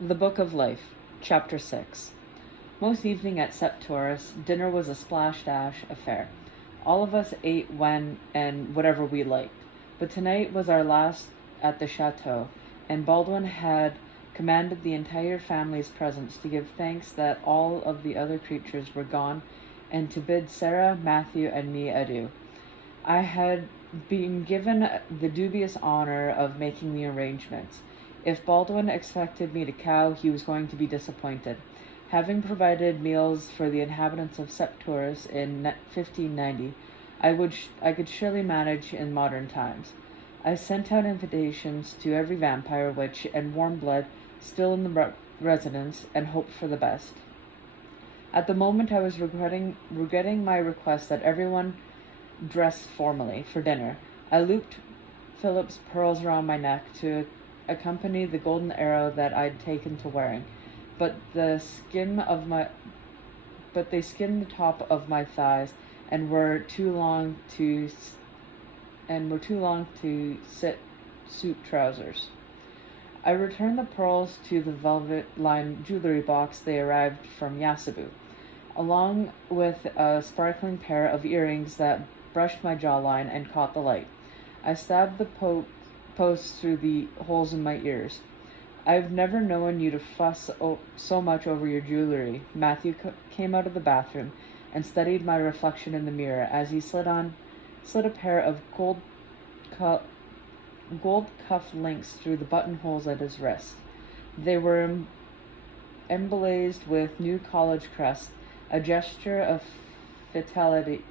The Book of Life, Chapter 6. Most evening at Septoris, dinner was a splash dash affair. All of us ate when and whatever we liked. But tonight was our last at the chateau, and Baldwin had commanded the entire family's presence to give thanks that all of the other creatures were gone and to bid Sarah, Matthew, and me adieu. I had been given the dubious honor of making the arrangements. If Baldwin expected me to cow, he was going to be disappointed. Having provided meals for the inhabitants of Septoris in 1590, I could surely manage in modern times. I sent out invitations to every vampire witch and warm blood still in the residence and hoped for the best. At the moment, I was regretting my request that everyone dress formally for dinner. I looped Philip's pearls around my neck to accompany the golden arrow that I'd taken to wearing, but they skimmed the top of my thighs and were too long to sit suit trousers. I returned the pearls to the velvet-lined jewelry box they arrived from Yasabu, along with a sparkling pair of earrings that brushed my jawline and caught the light. I stabbed the posts through the holes in my ears. I've never known you to fuss so much over your jewelry. Matthew came out of the bathroom and studied my reflection in the mirror as he slid a pair of gold cuff links through the buttonholes at his wrist. They were emblazed with new college crest, a gesture of fidelity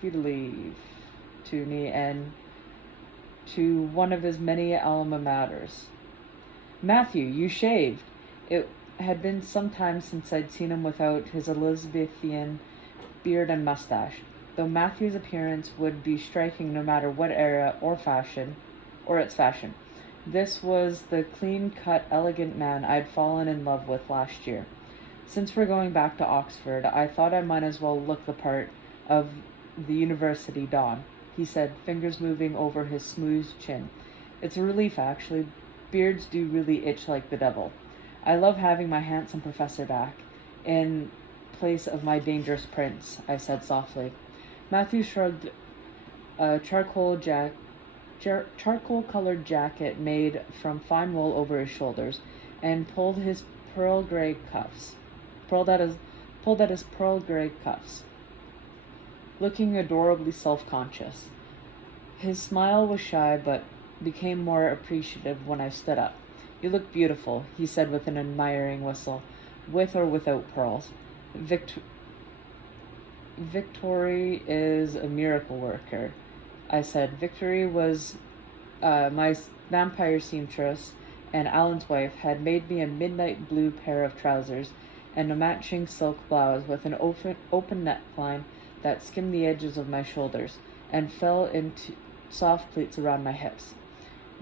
to me and to one of his many alma maters. Matthew, you shaved. It had been some time since I'd seen him without his Elizabethan beard and mustache, though Matthew's appearance would be striking no matter what era or its fashion. This was the clean-cut, elegant man I'd fallen in love with last year. Since we're going back to Oxford, I thought I might as well look the part of the university don, he said, fingers moving over his smooth chin. It's a relief, actually. Beards do really itch like the devil. I love having my handsome professor back, in place of my dangerous prince, I said softly. Matthew shrugged a charcoal-colored jacket made from fine wool over his shoulders, and pulled at his pearl gray cuffs, looking adorably self-conscious. His smile was shy, but became more appreciative when I stood up. You look beautiful, he said with an admiring whistle, with or without pearls. Victory is a miracle worker, I said. Victory was my vampire seamstress, and Alan's wife had made me a midnight blue pair of trousers and a matching silk blouse with an open neckline that skimmed the edges of my shoulders and fell into soft pleats around my hips.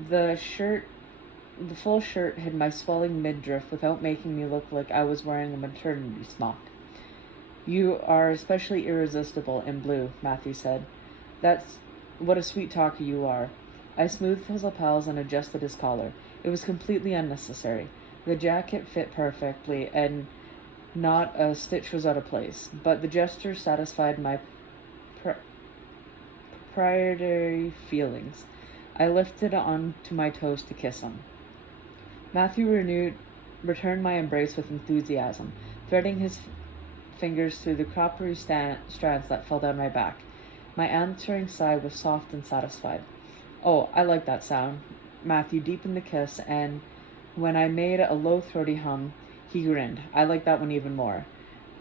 The full shirt hid my swelling midriff without making me look like I was wearing a maternity smock. You are especially irresistible in blue, Matthew said. That's what a sweet talker you are. I smoothed his lapels and adjusted his collar. It was completely unnecessary. The jacket fit perfectly, and not a stitch was out of place, but the gesture satisfied my proprietary feelings. I lifted on to my toes to kiss him. Matthew returned my embrace with enthusiasm, threading his fingers through the coppery strands that fell down my back. My answering sigh was soft and satisfied. Oh, I like that sound. Matthew deepened the kiss, and when I made a low throaty hum, he grinned. I like that one even more.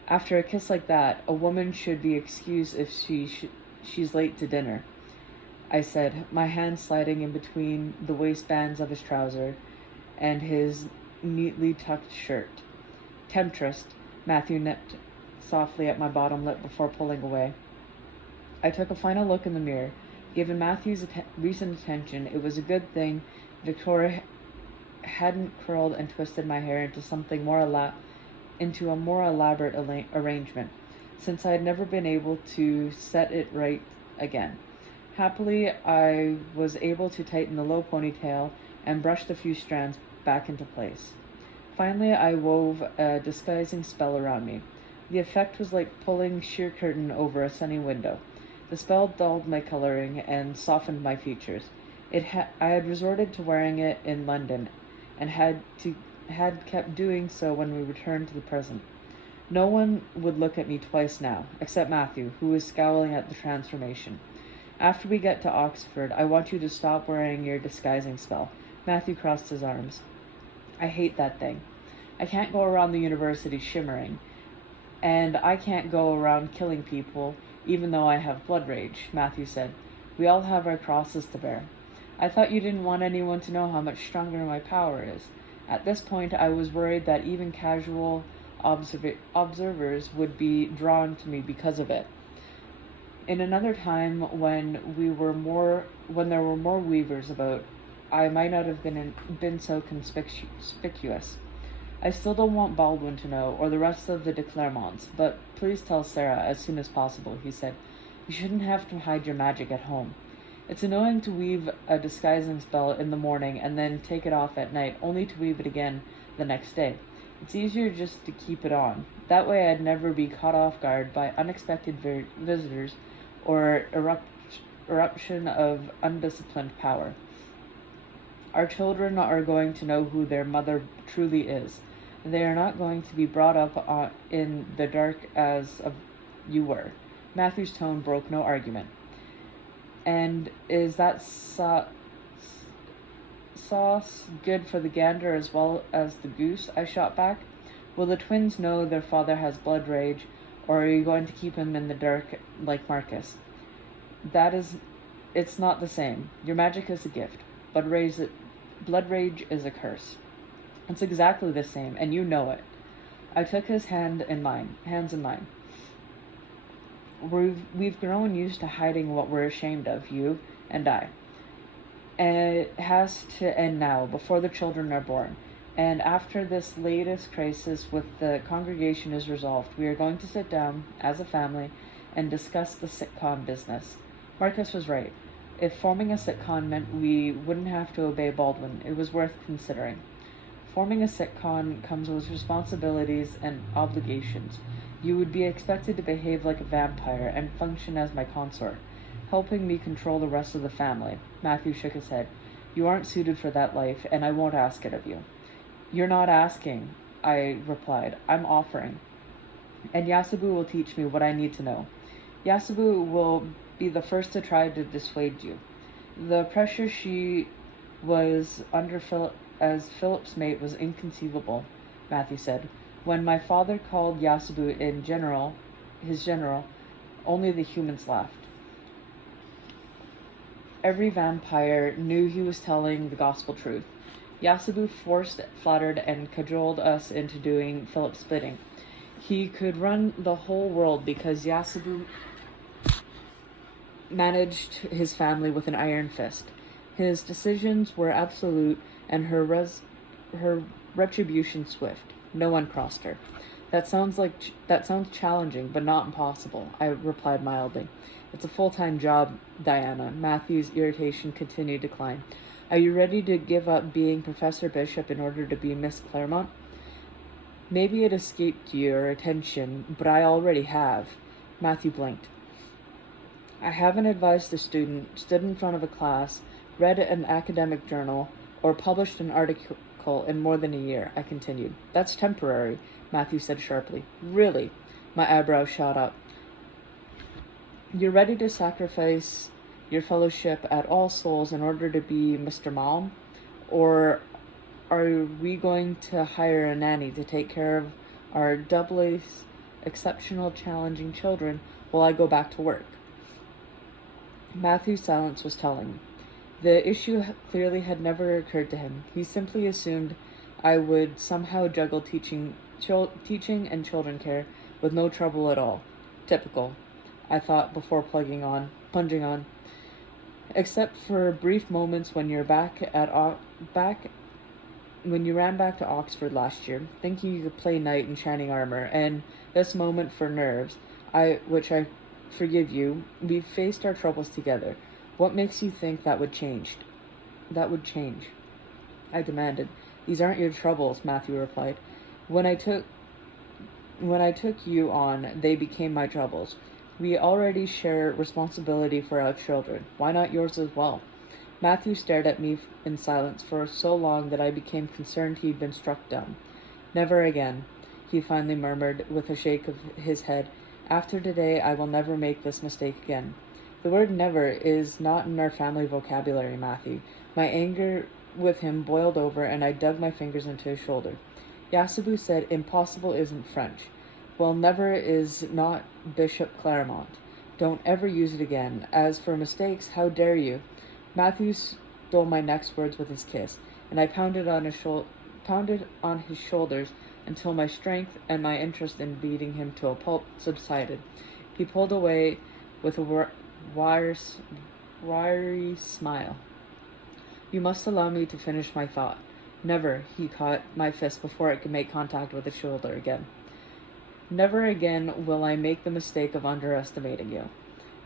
After a kiss like that, a woman should be excused if she's late to dinner, I said, my hand sliding in between the waistbands of his trouser and his neatly tucked shirt. Temptress, Matthew nipped softly at my bottom lip before pulling away. I took a final look in the mirror. Given Matthew's recent attention, it was a good thing Victoria hadn't curled and twisted my hair into a more elaborate arrangement, since I had never been able to set it right again. Happily, I was able to tighten the low ponytail and brush the few strands back into place. Finally, I wove a disguising spell around me. The effect was like pulling sheer curtain over a sunny window. The spell dulled my coloring and softened my features. I had resorted to wearing it in London, and had kept doing so when we returned to the present. No one would look at me twice now, except Matthew, who was scowling at the transformation. After we get to Oxford, I want you to stop wearing your disguising spell. Matthew crossed his arms. I hate that thing. I can't go around the university shimmering, and I can't go around killing people, even though I have blood rage, Matthew said. We all have our crosses to bear. I thought you didn't want anyone to know how much stronger my power is. At this point, I was worried that even casual observers would be drawn to me because of it. In another time, when there were more weavers about, I might not have been so conspicuous. I still don't want Baldwin to know, or the rest of the de Clermonts, but please tell Sarah as soon as possible, he said. You shouldn't have to hide your magic at home. It's annoying to weave a disguising spell in the morning and then take it off at night, only to weave it again the next day. It's easier just to keep it on. That way I'd never be caught off guard by unexpected visitors or eruption of undisciplined power. Our children are going to know who their mother truly is. They are not going to be brought up in the dark as you were. Matthew's tone broke no argument. And is that sauce good for the gander as well as the goose? I shot back. Will the twins know their father has blood rage, or are you going to keep him in the dark like Marcus? It's not the same. Your magic is a gift, but blood rage is a curse. It's exactly the same, and you know it. I took his hands in mine. We've grown used to hiding what we're ashamed of, you and I. And it has to end now, before the children are born. And after this latest crisis with the congregation is resolved, we are going to sit down as a family and discuss the sitcom business. Marcus was right. If forming a sitcom meant we wouldn't have to obey Baldwin, it was worth considering. Forming a sitcom comes with responsibilities and obligations. You would be expected to behave like a vampire and function as my consort, helping me control the rest of the family. Matthew shook his head. You aren't suited for that life, and I won't ask it of you. You're not asking, I replied. I'm offering. And Yasabu will teach me what I need to know. Yasabu will be the first to try to dissuade you. The pressure she was under as Philip's mate was inconceivable, Matthew said. When my father called Yasabu his general, only the humans laughed. Every vampire knew he was telling the gospel truth. Yasabu forced, flattered, and cajoled us into doing Philip's bidding. He could run the whole world because Yasabu managed his family with an iron fist. His decisions were absolute, and her retribution swift. No one crossed her. That sounds challenging, but not impossible, I replied mildly. It's a full-time job, Diana. Matthew's irritation continued to climb. Are you ready to give up being Professor Bishop in order to be Miss Claremont? Maybe it escaped your attention, but I already have. Matthew blinked. I haven't advised a student, stood in front of a class, read an academic journal, or published an article in more than a year, I continued. That's temporary, Matthew said sharply. Really? My eyebrows shot up. You're ready to sacrifice your fellowship at All Souls in order to be Mr. Mom? Or are we going to hire a nanny to take care of our doubly exceptional, challenging children while I go back to work? Matthew's silence was telling. The issue clearly had never occurred to him. He simply assumed I would somehow juggle teaching and children care with no trouble at all. Typical, I thought before plunging on. Except for brief moments when you ran back to Oxford last year, thinking you could play knight in shining armor, and this moment for nerves, which I forgive you. We've faced our troubles together. What makes you think that would change? I demanded. These aren't your troubles, Matthew replied. When I took when I took you on, they became my troubles. We already share responsibility for our children. Why not yours as well? Matthew stared at me in silence for so long that I became concerned he'd been struck dumb. Never again, he finally murmured with a shake of his head. After today, I will never make this mistake again. The word never is not in our family vocabulary, Matthew. My anger with him boiled over, and I dug my fingers into his shoulder. Yasabu said impossible isn't French. Well, never is not Bishop Claremont. Don't ever use it again. As for mistakes, how dare you? Matthew stole my next words with his kiss, and I pounded on his shoulders until my strength and my interest in beating him to a pulp subsided. He pulled away with a wiry smile. You must allow me to finish my thought. Never, he caught my fist before it could make contact with his shoulder again. Never again will I make the mistake of underestimating you.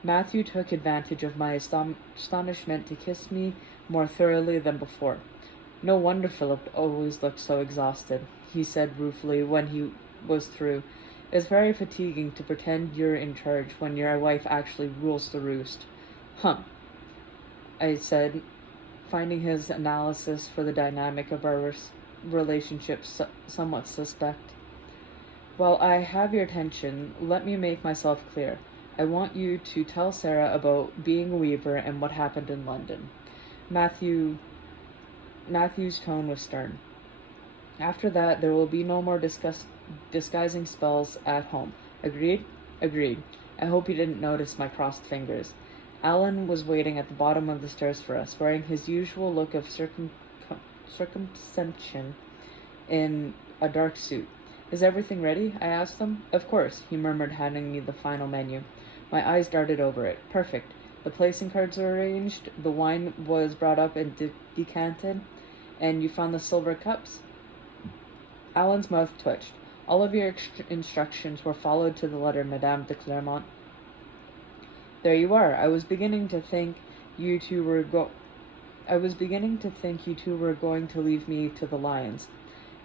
Matthew took advantage of my astonishment to kiss me more thoroughly than before. No wonder Philip always looked so exhausted, he said ruefully when he was through. It's very fatiguing to pretend you're in charge when your wife actually rules the roost. I said, finding his analysis for the dynamic of our relationship somewhat suspect. While I have your attention, let me make myself clear. I want you to tell Sarah about being a weaver and what happened in London. Matthew's tone was stern. After that, there will be no more disguising spells at home. Agreed? Agreed. I hope you didn't notice my crossed fingers. Alan was waiting at the bottom of the stairs for us, wearing his usual look of circumspection in a dark suit. Is everything ready? I asked him. Of course, he murmured, handing me the final menu. My eyes darted over it. Perfect. The placing cards were arranged, the wine was brought up and decanted, and you found the silver cups? Alan's mouth twitched. All of your instructions were followed to the letter, Madame de Clermont. There you are. I was beginning to think you two were going to leave me to the lions.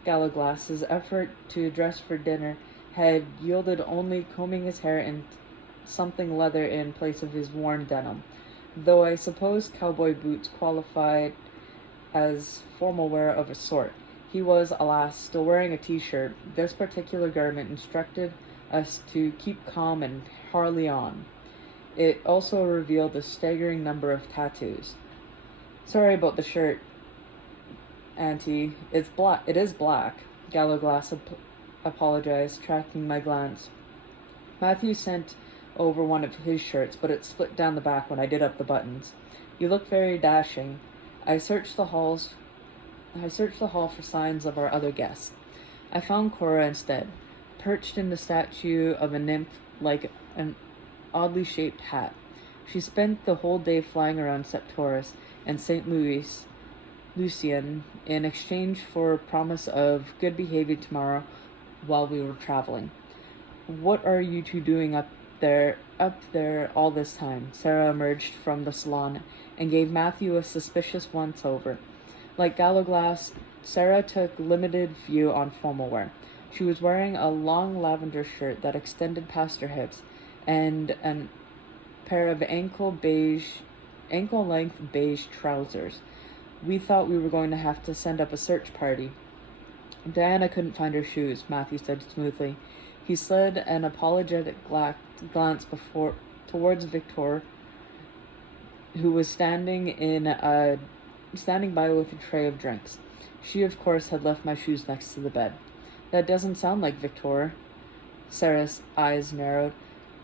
Gallaglass's effort to dress for dinner had yielded only combing his hair and something leather in place of his worn denim, though I suppose cowboy boots qualified as formal wear of a sort. He was, alas, still wearing a t-shirt. This particular garment instructed us to keep calm and hurry on. It also revealed a staggering number of tattoos. Sorry about the shirt, Auntie. It is black, Gallaglass apologized, tracking my glance. Matthew sent over one of his shirts, but it split down the back when I did up the buttons. You look very dashing. I searched the hall for signs of our other guests. I found Cora instead, perched in the statue of a nymph like an oddly shaped hat. She spent the whole day flying around Septoris and St. Lucian in exchange for a promise of good behavior tomorrow while we were traveling. What are you two doing up there all this time? Sarah emerged from the salon and gave Matthew a suspicious once-over. Like Gallaglass, Sarah took limited view on formal wear. She was wearing a long lavender shirt that extended past her hips and a pair of ankle-length beige trousers. We thought we were going to have to send up a search party. Diana couldn't find her shoes, Matthew said smoothly. He slid an apologetic glance towards Victor, who was standing by with a tray of drinks. She, of course, had left my shoes next to the bed. That doesn't sound like Victor. Sarah's eyes narrowed.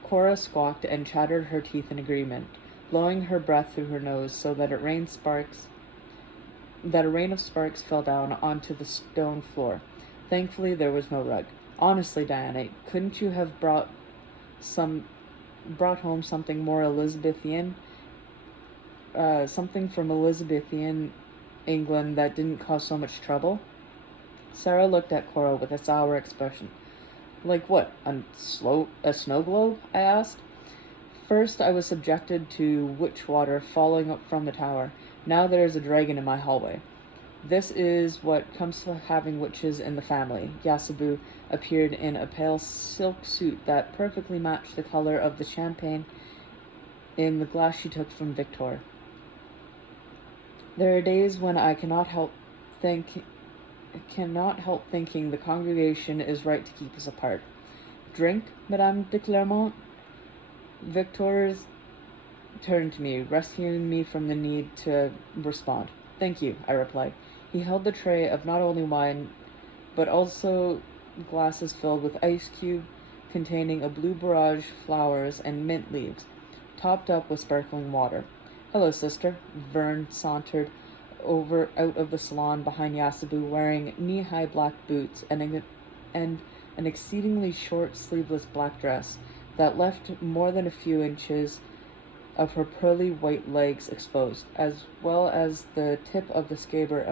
Cora squawked and chattered her teeth in agreement, blowing her breath through her nose so that a rain of sparks fell down onto the stone floor. Thankfully, there was no rug. Honestly, Diana, couldn't you have brought home something more Elizabethan? Something from Elizabethan England that didn't cause so much trouble? Sarah looked at Cora with a sour expression. Like what, a snow globe? I asked. First, I was subjected to witch water falling up from the tower. Now there is a dragon in my hallway. This is what comes to having witches in the family. Yasabu appeared in a pale silk suit that perfectly matched the color of the champagne in the glass she took from Victor. There are days when I cannot help thinking the congregation is right to keep us apart. Drink, Madame de Clermont? Victor's turned to me, rescuing me from the need to respond. Thank you, I replied. He held the tray of not only wine, but also glasses filled with ice cube containing a blue barrage flowers and mint leaves, topped up with sparkling water. Hello, sister. Vern sauntered out of the salon behind Yasabu, wearing knee-high black boots and an exceedingly short, sleeveless black dress that left more than a few inches of her pearly white legs exposed, as well as the tip of the scabbard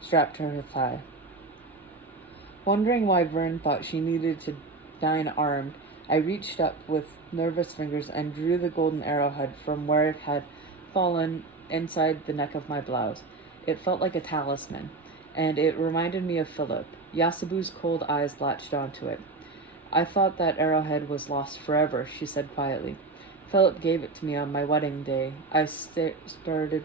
strapped to her thigh. Wondering why Vern thought she needed to dine armed, I reached up with nervous fingers and drew the golden arrowhead from where it had fallen inside the neck of my blouse. It felt like a talisman, and it reminded me of Philip. Yasabu's cold eyes latched onto it. I thought that arrowhead was lost forever, she said quietly. Philip gave it to me on my wedding day. I started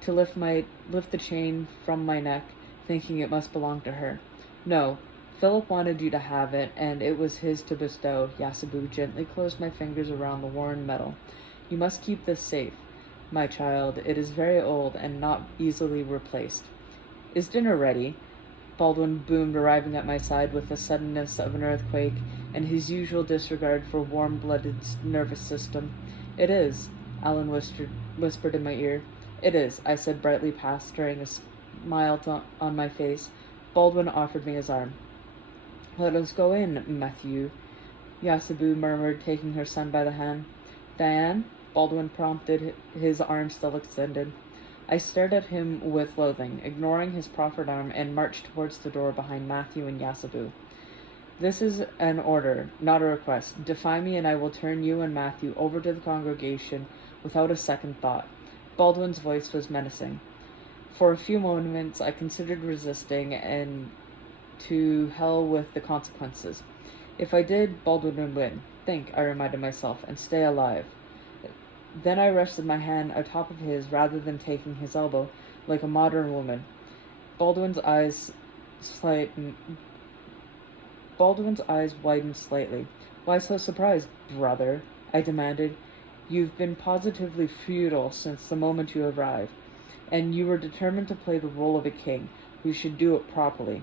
to lift the chain from my neck, thinking it must belong to her. No, Philip wanted you to have it, and it was his to bestow. Yasabu gently closed my fingers around the worn metal. You must keep this safe, my child. It is very old and not easily replaced. Is dinner ready? Baldwin boomed, arriving at my side with the suddenness of an earthquake and his usual disregard for warm-blooded nervous system. It is, Alan whispered in my ear. It is, I said brightly, pasturing a smile on my face. Baldwin offered me his arm. Let us go in, Matthew, Yasabu murmured, taking her son by the hand. Diane? Baldwin prompted, his arm still extended. I stared at him with loathing, ignoring his proffered arm, and marched towards the door behind Matthew and Yasabu. This is an order, not a request. Defy me, and I will turn you and Matthew over to the congregation without a second thought. Baldwin's voice was menacing. For a few moments I considered resisting, and to hell with the consequences. If I did, Baldwin would win. Think, I reminded myself, and stay alive. Then I rested my hand atop of his rather than taking his elbow, like a modern woman. Baldwin's eyes widened slightly. Why so surprised, brother? I demanded. You've been positively feudal since the moment you arrived, and you were determined to play the role of a king who should do it properly.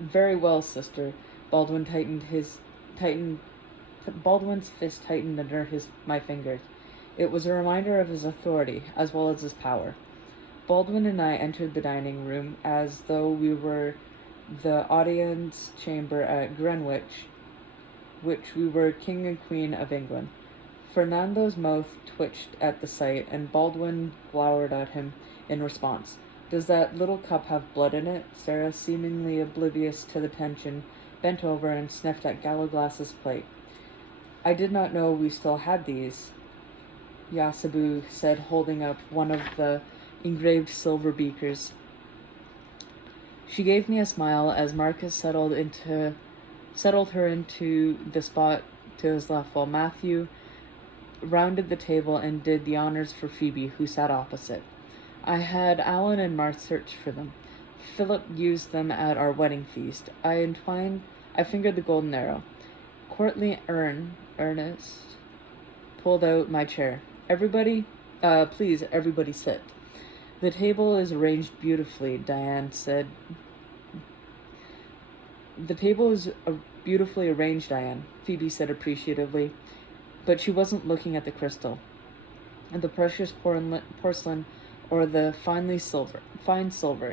Very well, sister. Baldwin's fist tightened under my fingers. It was a reminder of his authority, as well as his power. Baldwin and I entered the dining room as though we were the audience chamber at Greenwich, which we were King and Queen of England. Fernando's mouth twitched at the sight, and Baldwin glowered at him in response. Does that little cup have blood in it? Sarah, seemingly oblivious to the tension, bent over and sniffed at Gallaglass's plate. I did not know we still had these, Yasabu said, holding up one of the engraved silver beakers. She gave me a smile as Marcus settled her into the spot to his left, while Matthew rounded the table and did the honors for Phoebe, who sat opposite. I had Alan and Martha search for them. Philip used them at our wedding feast. I fingered the golden arrow. Courtly Ernest pulled out my chair. Please, everybody sit. The table is arranged beautifully, Diane said. The table is beautifully arranged, Diane, Phoebe said appreciatively, but she wasn't looking at the crystal, and the precious porcelain, or the fine silver.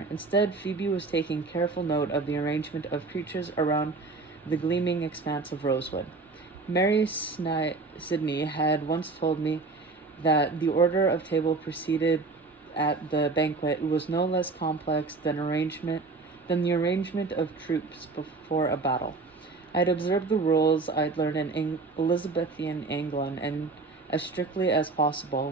Instead, Phoebe was taking careful note of the arrangement of creatures around the gleaming expanse of rosewood. Mary Sidney had once told me that the order of table preceded at the banquet was no less complex than the arrangement of troops before a battle. I'd observed the rules I'd learned in Elizabethan England, and as strictly as possible,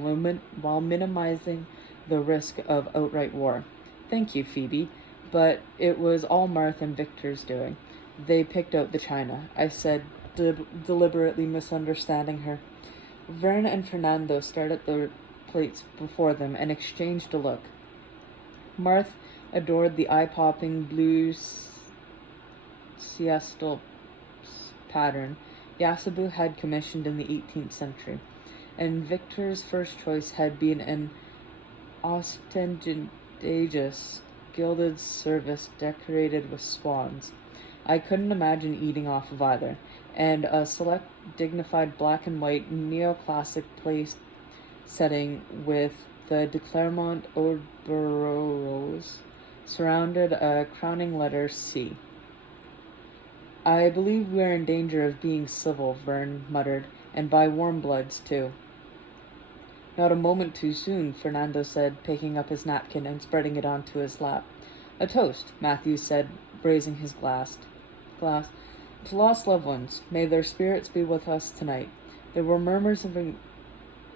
while minimizing the risk of outright war. Thank you, Phoebe, but it was all Martha and Victor's doing. They picked out the china, I said, deliberately misunderstanding her. Vern and Fernando stared at the plates before them and exchanged a look. Martha adored the eye-popping blue siestal pattern Yasabu had commissioned in the 18th century, and Victor's first choice had been an ostentatious gilded service decorated with swans. I couldn't imagine eating off of either, and a select dignified black and white neoclassic place setting with the de Clermont Oberos surrounded a crowning letter C. I believe we are in danger of being civil, Vern muttered, and by warm bloods, too. Not a moment too soon, Fernando said, picking up his napkin and spreading it onto his lap. A toast, Matthews said, raising his glass. To lost loved ones, may their spirits be with us tonight. There were murmurs of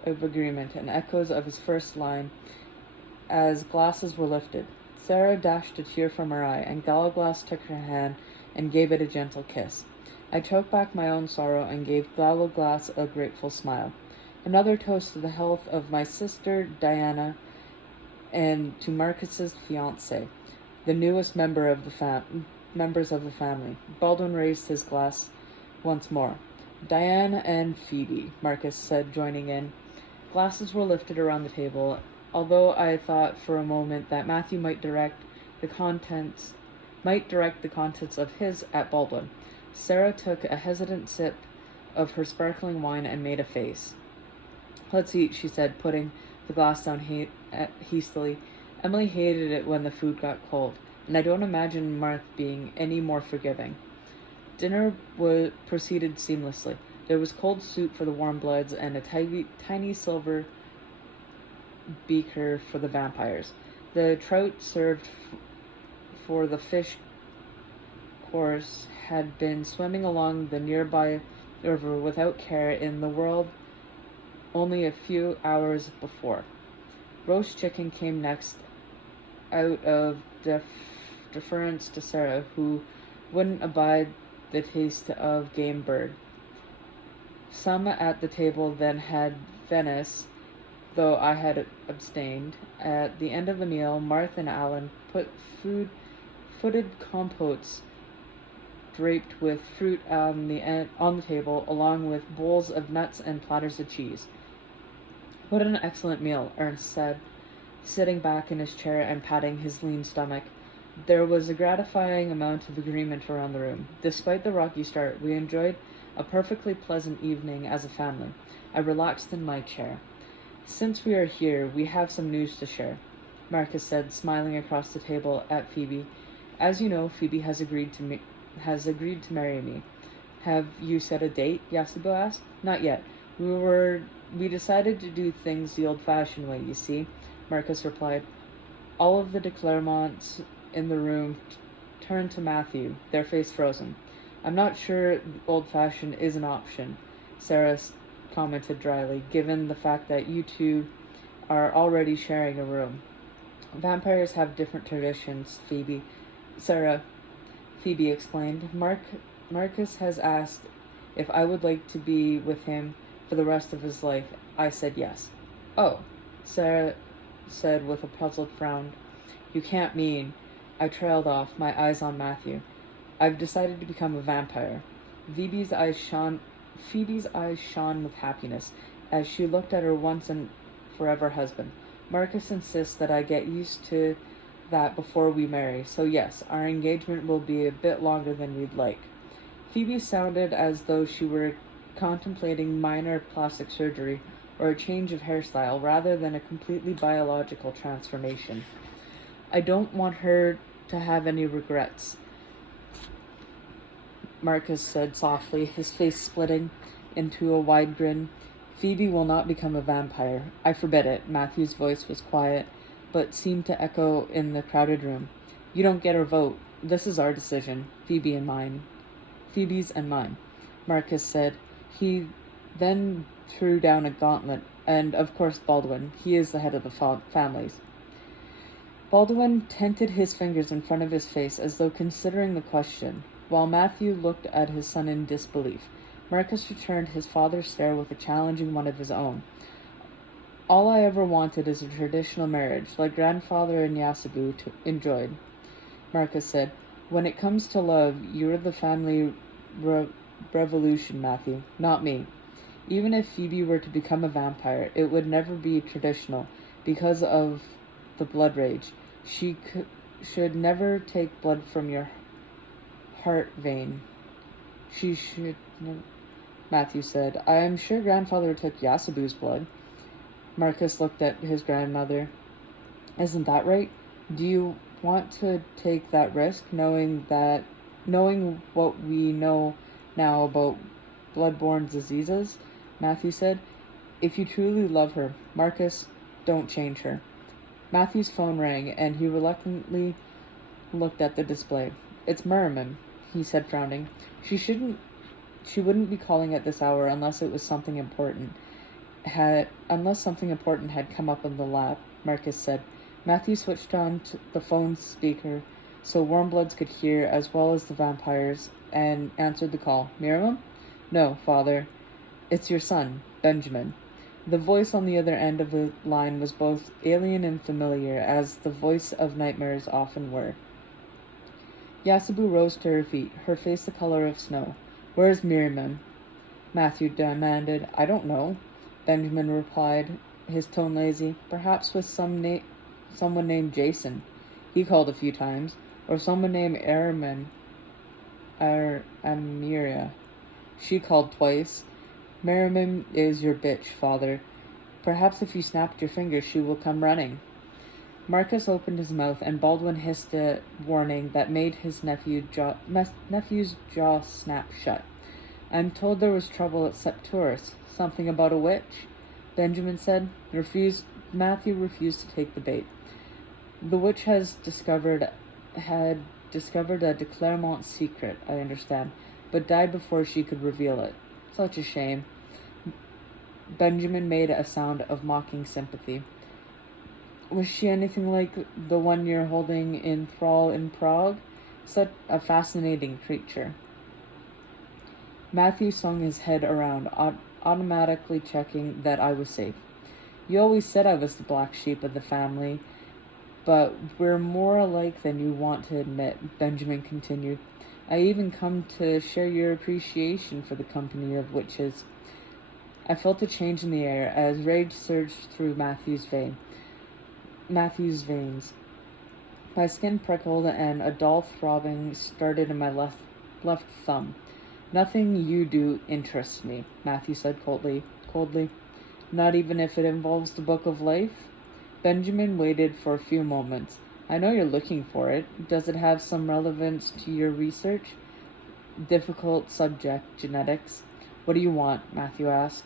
agreement and echoes of his first line as glasses were lifted. Sarah dashed a tear from her eye, and Galaglas took her hand and gave it a gentle kiss. I choked back my own sorrow and gave Galaglas a grateful smile. Another toast to the health of my sister Diana and to Marcus's fiancée, the newest members of the family. Baldwin raised his glass once more. Diana and Phoebe, Marcus said, joining in. Glasses were lifted around the table, although I thought for a moment that Matthew might direct the contents of his at Baldwin. Sarah took a hesitant sip of her sparkling wine and made a face. Let's eat, she said, putting the glass down hastily. Emily hated it when the food got cold, and I don't imagine Martha being any more forgiving. Dinner proceeded seamlessly. There was cold soup for the warm bloods and a tiny silver beaker for the vampires. The trout served for the fish course had been swimming along the nearby river without care in the world only a few hours before. Roast chicken came next, out of deference to Sarah, who wouldn't abide the taste of game bird. Some at the table then had Venice, though I had abstained. At the end of the meal, Martha and Alan put footed compotes draped with fruit on the table, along with bowls of nuts and platters of cheese. What an excellent meal, Ernst said, sitting back in his chair and patting his lean stomach. There was a gratifying amount of agreement around the room. Despite the rocky start, we enjoyed a perfectly pleasant evening as a family. I relaxed in my chair. Since we are here, we have some news to share, Marcus said, smiling across the table at Phoebe. As you know, Phoebe has agreed to marry me. Have you set a date? Yasabu asked. Not yet. We decided to do things the old-fashioned way, you see, Marcus replied. All of the de Clermonts in the room turned to Matthew, their face frozen. I'm not sure old-fashioned is an option, Sarah commented dryly, given the fact that you two are already sharing a room. Vampires have different traditions, Phoebe explained. Marcus has asked if I would like to be with him for the rest of his life. I said yes. Oh, Sarah said with a puzzled frown. You can't mean... I trailed off, my eyes on Matthew. I've decided to become a vampire. Phoebe's eyes shone with happiness as she looked at her once and forever husband. Marcus insists that I get used to that before we marry, so yes, our engagement will be a bit longer than we'd like. Phoebe sounded as though she were contemplating minor plastic surgery or a change of hairstyle rather than a completely biological transformation. I don't want her to have any regrets, Marcus said softly, his face splitting into a wide grin. Phoebe will not become a vampire. I forbid it. Matthew's voice was quiet, but seemed to echo in the crowded room. You don't get her vote. This is our decision, Phoebe's and mine, Marcus said. He then threw down a gauntlet, and of course Baldwin. He is the head of the families. Baldwin tented his fingers in front of his face as though considering the question, while Matthew looked at his son in disbelief. Marcus returned his father's stare with a challenging one of his own. All I ever wanted is a traditional marriage, like grandfather and Yasabu enjoyed, Marcus said. When it comes to love, you're the family revolution, Matthew, not me. Even if Phoebe were to become a vampire, it would never be traditional, because of the blood rage. Should never take blood from your heart vein. She should... Matthew said. I am sure grandfather took Yasabu's blood. Marcus looked at his grandmother. Isn't that right? Do you want to take that risk, knowing what we know now about blood-borne diseases? Matthew said. If you truly love her, Marcus, don't change her. Matthew's phone rang, and he reluctantly looked at the display. It's Merriman, he said, frowning. She wouldn't be calling at this hour unless it was something important. Unless something important had come up in the lab, Marcus said. Matthew switched on to the phone's speaker so Warmbloods could hear as well as the vampires, and answered the call. Miriam? No, father. It's your son, Benjamin. The voice on the other end of the line was both alien and familiar, as the voice of nightmares often were. Yasabu rose to her feet, her face the color of snow. Where's Miriam? Matthew demanded. I don't know, Benjamin replied, his tone lazy. Perhaps with someone named Jason. He called a few times. Or someone named Amiria. She called twice. Merriman is your bitch, father. Perhaps if you snapped your fingers, she will come running. Marcus opened his mouth, and Baldwin hissed a warning that made his nephew's jaw snap shut. I'm told there was trouble at Septuris. Something about a witch? Benjamin said. Matthew refused to take the bait. The witch had discovered a de Clermont secret, I understand, but died before she could reveal it. Such a shame. Benjamin made a sound of mocking sympathy. Was she anything like the one you're holding in thrall in Prague? Such a fascinating creature. Matthew swung his head around, automatically checking that I was safe. You always said I was the black sheep of the family, but we're more alike than you want to admit, Benjamin continued. I even come to share your appreciation for the company of witches. I felt a change in the air as rage surged through Matthew's veins. My skin prickled and a dull throbbing started in my left thumb. Nothing you do interests me, Matthew said coldly. Not even if it involves the Book of Life? Benjamin waited for a few moments. I know you're looking for it. Does it have some relevance to your research? Difficult subject, genetics. What do you want? Matthew asked.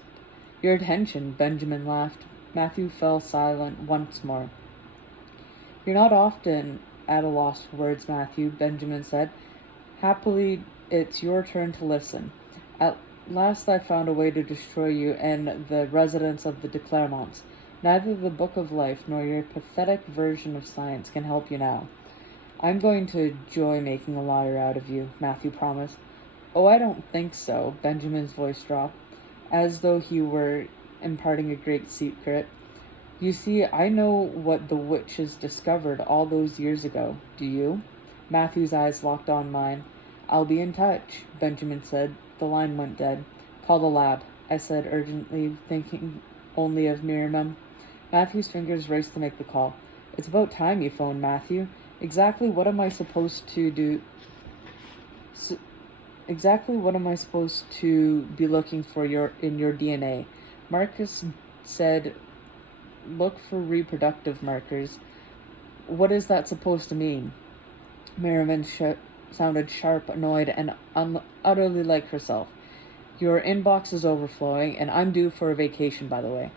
Your attention, Benjamin laughed. Matthew fell silent once more. You're not often at a loss for words, Matthew, Benjamin said. Happily, it's your turn to listen. At last I found a way to destroy you and the residents of the de Clermonts. Neither the Book of Life nor your pathetic version of science can help you now. I'm going to enjoy making a liar out of you, Matthew promised. Oh, I don't think so, Benjamin's voice dropped, as though he were imparting a great secret. You see, I know what the witches discovered all those years ago. Do you? Matthew's eyes locked on mine. I'll be in touch, Benjamin said. The line went dead. Call the lab, I said urgently, thinking only of Miriam. Matthew's fingers raced to make the call. It's about time you phoned, Matthew. Exactly what am I supposed to do? Exactly what am I supposed to be looking for in your DNA? Marcus said, look for reproductive markers. What is that supposed to mean? Merriman sounded sharp, annoyed, and utterly like herself. Your inbox is overflowing, and I'm due for a vacation, by the way.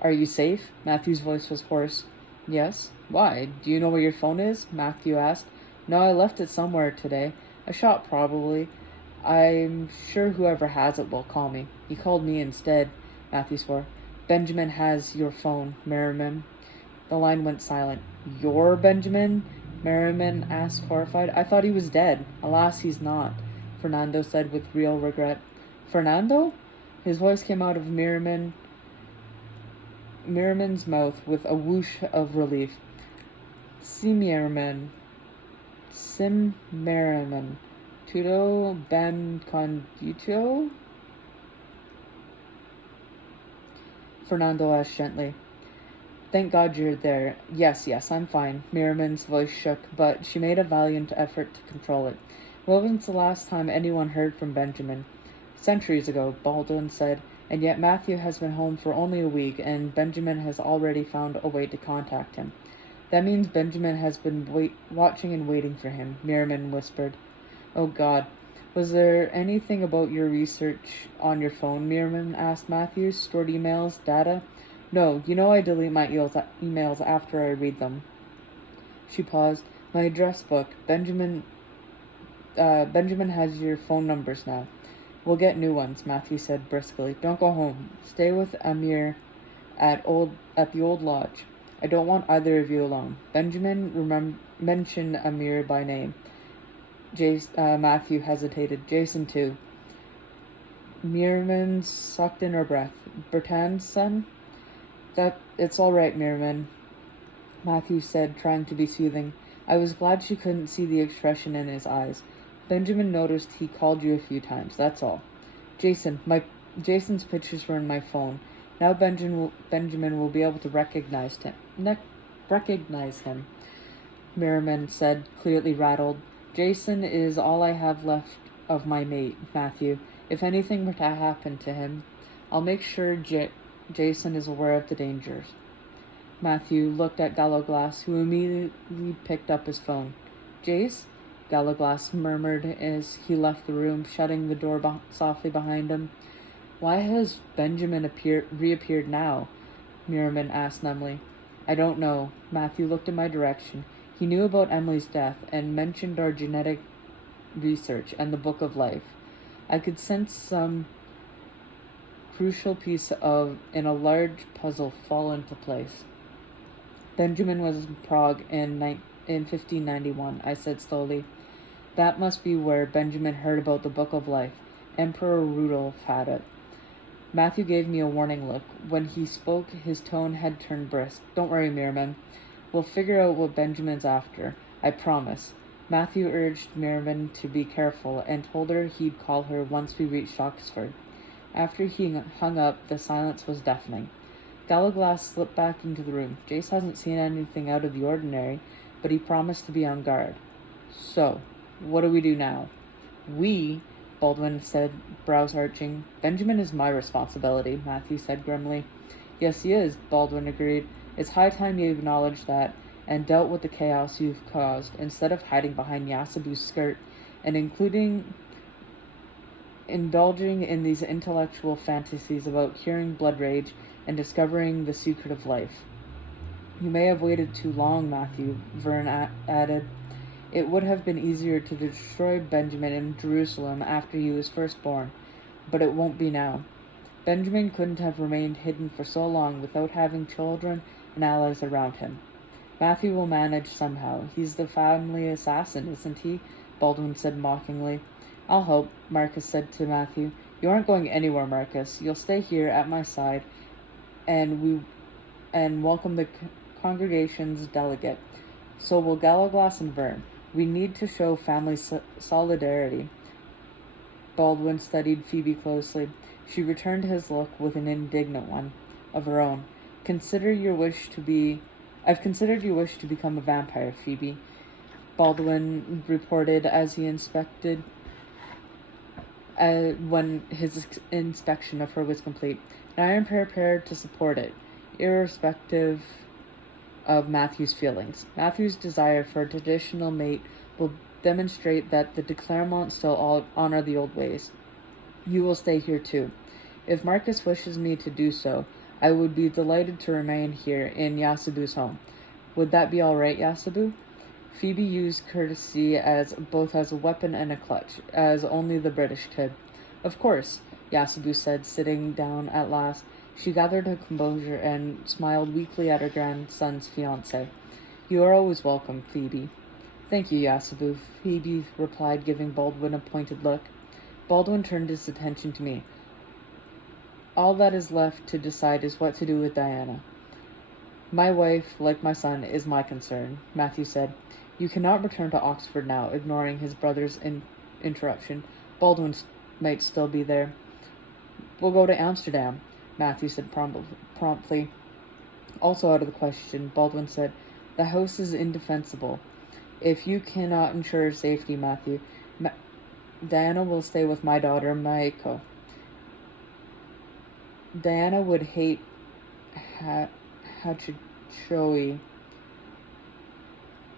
Are you safe? Matthew's voice was hoarse. Yes. Why? Do you know where your phone is? Matthew asked. No, I left it somewhere today. A shop, probably. I'm sure whoever has it will call me. He called me instead, Matthew swore. Benjamin has your phone, Merriman. The line went silent. You're Benjamin? Merriman asked, horrified. I thought he was dead. Alas, he's not, Fernando said with real regret. Fernando? His voice came out of Merriman's mouth with a whoosh of relief. Sim Merriman. Tudo bem contigo? Fernando asked gently. Thank God you're there. Yes, I'm fine. Merriman's voice shook, but she made a valiant effort to control it. When was the last time anyone heard from Benjamin? Centuries ago, Baldwin said, and yet Matthew has been home for only a week, and Benjamin has already found a way to contact him. That means Benjamin has been watching and waiting for him, Merriman whispered. Oh God. Was there anything about your research on your phone, Merriman asked Matthew? Stored emails, data? No, you know I delete my emails after I read them. She paused. My address book. Benjamin has your phone numbers now. We'll get new ones, Matthew said briskly. Don't go home. Stay with Amir at the old lodge. I don't want either of you alone. Benjamin mentioned Amir by name. Matthew hesitated. Jason too. Merriman sucked in her breath. Bertrand's son? That it's all right, Merriman, Matthew said, trying to be soothing. I was glad she couldn't see the expression in his eyes. Benjamin noticed he called you a few times, that's all. Jason's pictures were in my phone. Now Benjamin will be able to recognize him, Merriman said, clearly rattled. Jason is all I have left of my mate, Matthew. If anything were to happen to him, I'll make sure Jason is aware of the dangers. Matthew looked at Gallowglass, who immediately picked up his phone. Jace? Gallowglass murmured as he left the room, shutting the door softly behind him. Why has Benjamin reappeared now? Merriman asked numbly. I don't know. Matthew looked in my direction. He knew about Emily's death and mentioned our genetic research and the Book of Life. I could sense some crucial piece in a large puzzle fall into place. Benjamin was in Prague in 1591, I said slowly. That must be where Benjamin heard about the Book of Life. Emperor Rudolph had it. Matthew gave me a warning look. When he spoke, his tone had turned brisk. Don't worry, Merriman. We'll figure out what Benjamin's after. I promise. Matthew urged Merriman to be careful and told her he'd call her once we reached Oxford. After he hung up, the silence was deafening. Gallowglass slipped back into the room. Jace hasn't seen anything out of the ordinary, but he promised to be on guard. So, what do we do now? We, Baldwin said, brows arching. Benjamin is my responsibility, Matthew said grimly. Yes, he is, Baldwin agreed. It's high time you acknowledged that and dealt with the chaos you've caused, instead of hiding behind Yasabu's skirt and indulging in these intellectual fantasies about curing blood rage and discovering the secret of life. You may have waited too long, Matthew, Vern added. It would have been easier to destroy Benjamin in Jerusalem after he was first born, but it won't be now. Benjamin couldn't have remained hidden for so long without having children and allies around him. Matthew will manage somehow. He's the family assassin, isn't he? Baldwin said mockingly. I'll help, Marcus said to Matthew. You aren't going anywhere, Marcus. You'll stay here at my side and welcome the congregation's delegate. So will Gallowglass and Vern. We need to show family solidarity. Baldwin studied Phoebe closely. She returned his look with an indignant one of her own. I've considered your wish to become a vampire, Phoebe, Baldwin reported as he when his inspection of her was complete. And I am prepared to support it, irrespective of Matthew's feelings. Matthew's desire for a traditional mate will demonstrate that the de Clermont still honor the old ways. You will stay here too. If Marcus wishes me to do so, I would be delighted to remain here in Yasabu's home. Would that be all right, Yasabu? Phoebe used courtesy both as a weapon and a clutch, as only the British could. Of course, Yasabu said, sitting down at last. She gathered her composure and smiled weakly at her grandson's fiancée. You are always welcome, Phoebe. Thank you, Yasabu, Phoebe replied, giving Baldwin a pointed look. Baldwin turned his attention to me. All that is left to decide is what to do with Diana. My wife, like my son, is my concern, Matthew said. You cannot return to Oxford now, ignoring his brother's interruption. Baldwin might still be there. We'll go to Amsterdam, Matthew said promptly. Also out of the question, Baldwin said, the house is indefensible. If you cannot ensure safety, Matthew, Diana will stay with my daughter, Maiko. Diana would hate Hachichui,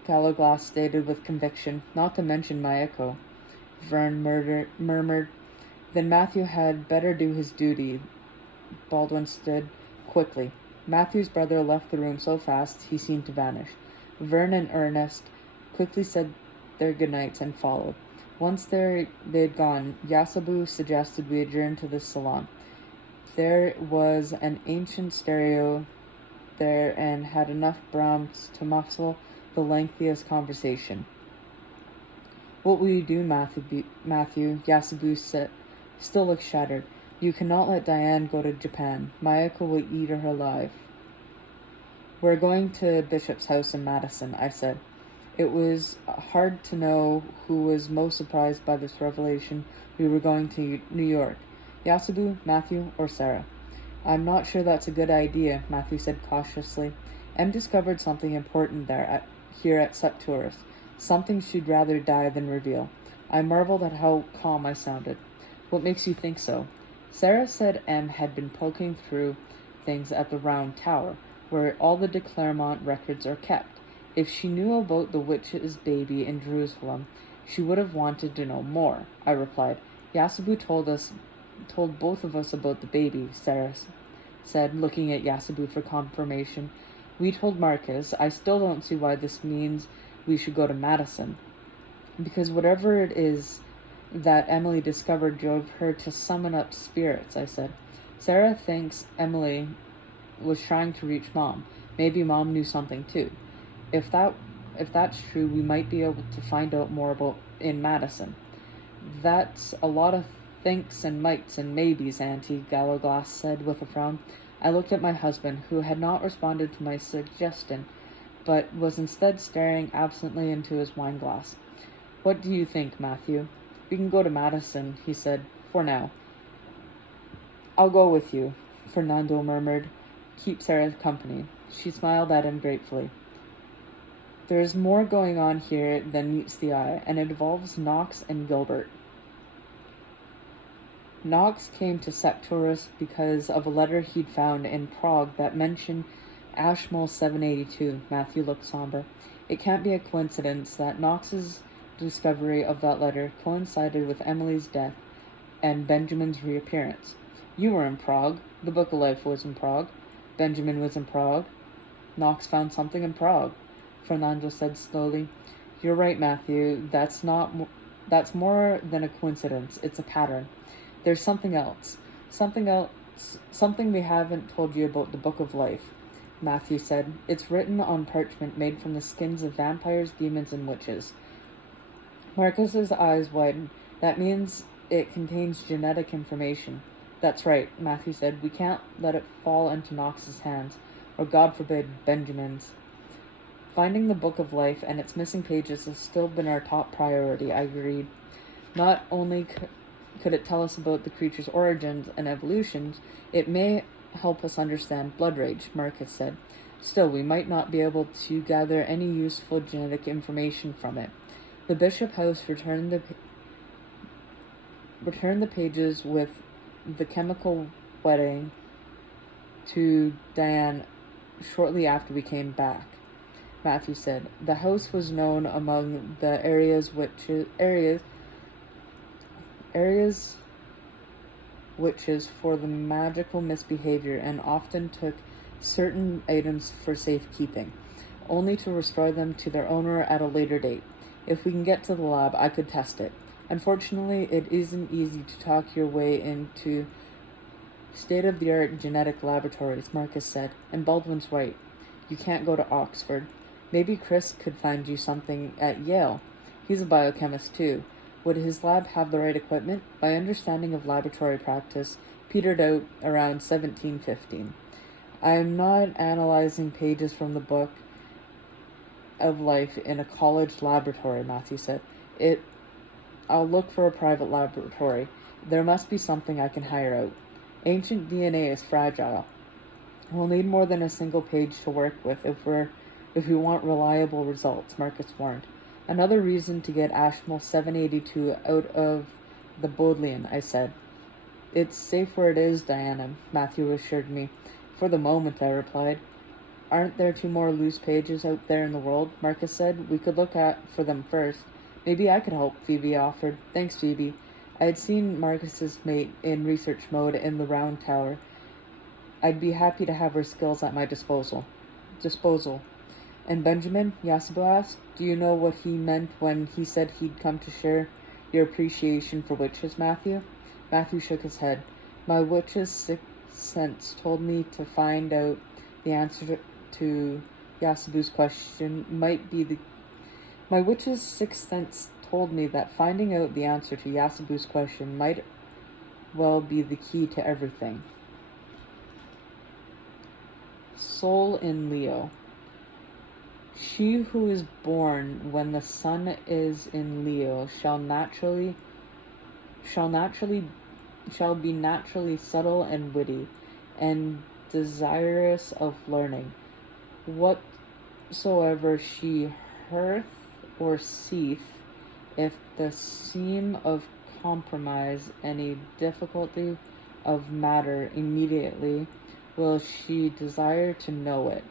Gallowglass stated with conviction, not to mention Maiko. Vern murmured. Then Matthew had better do his duty. Baldwin stood quickly. Matthew's brother left the room so fast he seemed to vanish. Vern and Ernest quickly said their goodnights and followed. Once they had gone, Yasabu suggested we adjourn to the salon. There was an ancient stereo there and had enough Brahms to muffle the lengthiest conversation. What will you do, Matthew? Yasabu said, still looked shattered. You cannot let Diane go to Japan. Mayako will eat her alive. We're going to Bishop's house in Madison, I said. It was hard to know who was most surprised by this revelation. We were going to New York. Yasabu, Matthew, or Sarah? I'm not sure that's a good idea, Matthew said cautiously. Em discovered something important here at Septuris. Something she'd rather die than reveal. I marveled at how calm I sounded. What makes you think so? Sarah said Em had been poking through things at the Round Tower, where all the de Clermont records are kept. If she knew about the witch's baby in Jerusalem, she would have wanted to know more, I replied. Yasabu told both of us about the baby, Sarah said, looking at Yasabu for confirmation. We told Marcus. I still don't see why this means we should go to Madison. Because whatever it is that Emily discovered drove her to summon up spirits, I said. Sarah thinks Emily was trying to reach Mom. Maybe Mom knew something too. If that's true, we might be able to find out more about in Madison. That's a lot of thinks and mights and maybes, Auntie, Gallowglass said with a frown. I looked at my husband, who had not responded to my suggestion, but was instead staring absently into his wine-glass. What do you think, Matthew? We can go to Madison, he said, for now. I'll go with you, Fernando murmured. Keep Sarah company. She smiled at him gratefully. There is more going on here than meets the eye, and it involves Knox and Gilbert. Knox came to Septuris because of a letter he'd found in Prague that mentioned Ashmole 782. Matthew looked somber. It can't be a coincidence that Knox's discovery of that letter coincided with Emily's death and Benjamin's reappearance. You were in Prague. The Book of Life was in Prague. Benjamin was in Prague. Knox found something in Prague, Fernando said slowly. You're right, Matthew. That's more than a coincidence. It's a pattern. There's something else. Something we haven't told you about the Book of Life, Matthew said. It's written on parchment made from the skins of vampires, demons, and witches. Marcus's eyes widened. That means it contains genetic information. That's right, Matthew said. We can't let it fall into Knox's hands, or God forbid, Benjamin's. Finding the Book of Life and its missing pages has still been our top priority, I agreed. Not only could it tell us about the creature's origins and evolutions, it may help us understand blood rage, Marcus said. Still, we might not be able to gather any useful genetic information from it. The Bishop House returned the pages with the chemical wedding to Diane shortly after we came back, Matthew said. The house was known among the areas witches for the magical misbehavior and often took certain items for safekeeping, only to restore them to their owner at a later date. If we can get to the lab, I could test it. Unfortunately, it isn't easy to talk your way into State-of-the-art genetic laboratories, Marcus said, and Baldwin's right. You can't go to Oxford. Maybe Chris could find you something at Yale. He's a biochemist too. Would his lab have the right equipment? My understanding of laboratory practice petered out around 1715. I am not analyzing pages from the book of life in a college laboratory, Matthew said. I'll look for a private laboratory. There must be something I can hire out. Ancient DNA is fragile. We'll need more than a single page to work with if we want reliable results, Marcus warned. Another reason to get Ashmole 782 out of the Bodleian, I said. It's safe where it is, Diana, Matthew assured me. For the moment, I replied. Aren't there 2 more loose pages out there in the world? Marcus said. We could look for them first. Maybe I could help, Phoebe offered. Thanks, Phoebe. I had seen Marcus's mate in research mode in the round tower. I'd be happy to have her skills at my disposal. And Benjamin, Yasabu asked, do you know what he meant when he said he'd come to share your appreciation for witches, Matthew? Matthew shook his head. My witch's sixth sense told me to find out the answer to Yasabu's question might be the... My witch's sixth sense told me that finding out the answer to Yasabu's question might well be the key to everything. Soul in Leo. She who is born when the sun is in Leo shall be naturally subtle and witty, and desirous of learning. Whatsoever she hearth or seeth, if the seem of compromise any difficulty of matter, immediately will she desire to know it.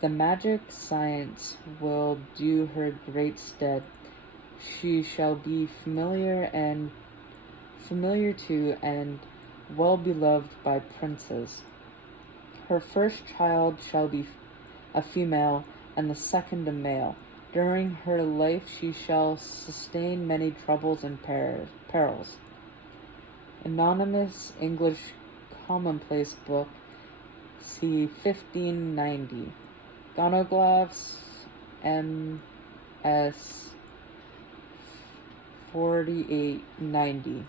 The magic science will do her great stead. She shall be familiar to and well beloved by princes. Her first child shall be a female, and the second a male. During her life she shall sustain many troubles and perils. Anonymous English Commonplace Book, c. 1590. Gonoglass, M.S. 4890.